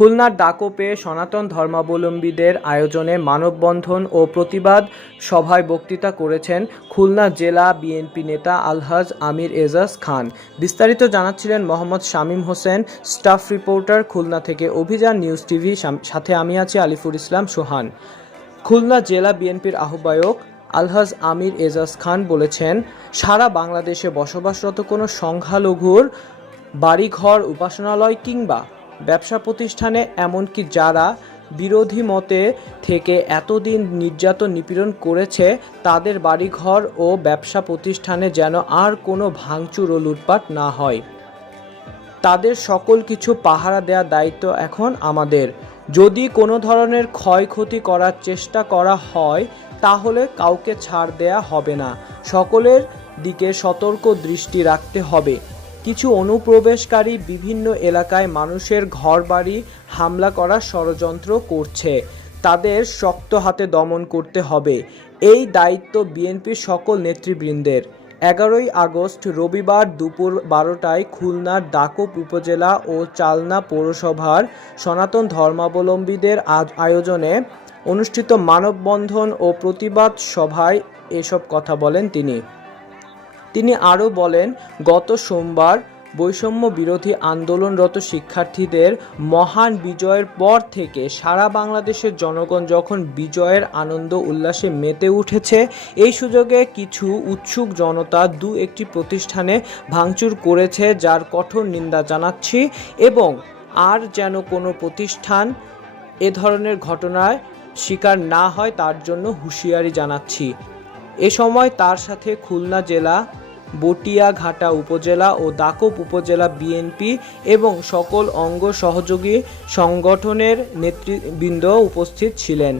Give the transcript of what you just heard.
খুলনার দাকোপে সনাতন ধর্মাবলম্বীদের আয়োজনে মানববন্ধন ও প্রতিবাদ সভায় বক্তৃতা করেছেন খুলনা জেলা বিএনপি নেতা আলহাজ আমির এজাজ খান। বিস্তারিত জানাচ্ছিলেন মোহাম্মদ শামীম হোসেন, স্টাফ রিপোর্টার, খুলনা থেকে অভিযান নিউজ টিভি। সাথে আমি আছি আলিফুর ইসলাম সোহান। খুলনা জেলা বিএনপির আহ্বায়ক আলহাজ আমির এজাজ খান বলেছেন, সারা বাংলাদেশে বসবাসরত কোনো সংখ্যালঘুর বাড়িঘর, উপাসনালয় কিংবা ব্যবসা প্রতিষ্ঠানে, এমনকি যারা বিরোধী মতে থেকে এতদিন নির্যাতন নিপীড়ন করেছে, তাদের বাড়িঘর ও ব্যবসা প্রতিষ্ঠানে যেন আর কোনো ভাঙচুর ও লুটপাট না হয়। তাদের সকল কিছু পাহারা দেওয়ার দায়িত্ব এখন আমাদের। যদি কোনো ধরনের ক্ষয়ক্ষতি করার চেষ্টা করা হয় তাহলে কাউকে ছাড় দেয়া হবে না। সকলের দিকে সতর্ক দৃষ্টি রাখতে হবে। কিছু অনুপ্রবেশকারী বিভিন্ন এলাকায় মানুষের ঘরবাড়ি হামলা করার ষড়যন্ত্র করছে, তাদের শক্ত হাতে দমন করতে হবে। এই দায়িত্ব বিএনপির সকল নেতৃবৃন্দের। 11ই আগস্ট রবিবার দুপুর 12টায় খুলনার দাকোপ উপজেলা ও চালনা পৌরসভার সনাতন ধর্মাবলম্বীদের আয়োজনে অনুষ্ঠিত মানববন্ধন ও প্রতিবাদ সভায় এসব কথা বলেন তিনি আরও বলেন, গত সোমবার বৈষম্য বিরোধী আন্দোলনরত শিক্ষার্থীদের মহান বিজয়ের পর থেকে সারা বাংলাদেশের জনগণ যখন বিজয়ের আনন্দ উল্লাসে মেতে উঠেছে, এই সুযোগে কিছু উৎসুক জনতা একটি প্রতিষ্ঠানে ভাঙচুর করেছে, যার কঠোর নিন্দা জানাচ্ছি এবং আর যেন কোনো প্রতিষ্ঠান এ ধরনের ঘটনায় শিকার না হয় তার জন্য হুঁশিয়ারি জানাচ্ছি। এ সময় তার সাথে খুলনা জেলা, বটিয়াঘাটা উপজেলা ও দাকোপ উপজেলা বিএনপি এবং সকল অঙ্গ সহযোগী সংগঠনের নেতৃবৃন্দ উপস্থিত ছিলেন।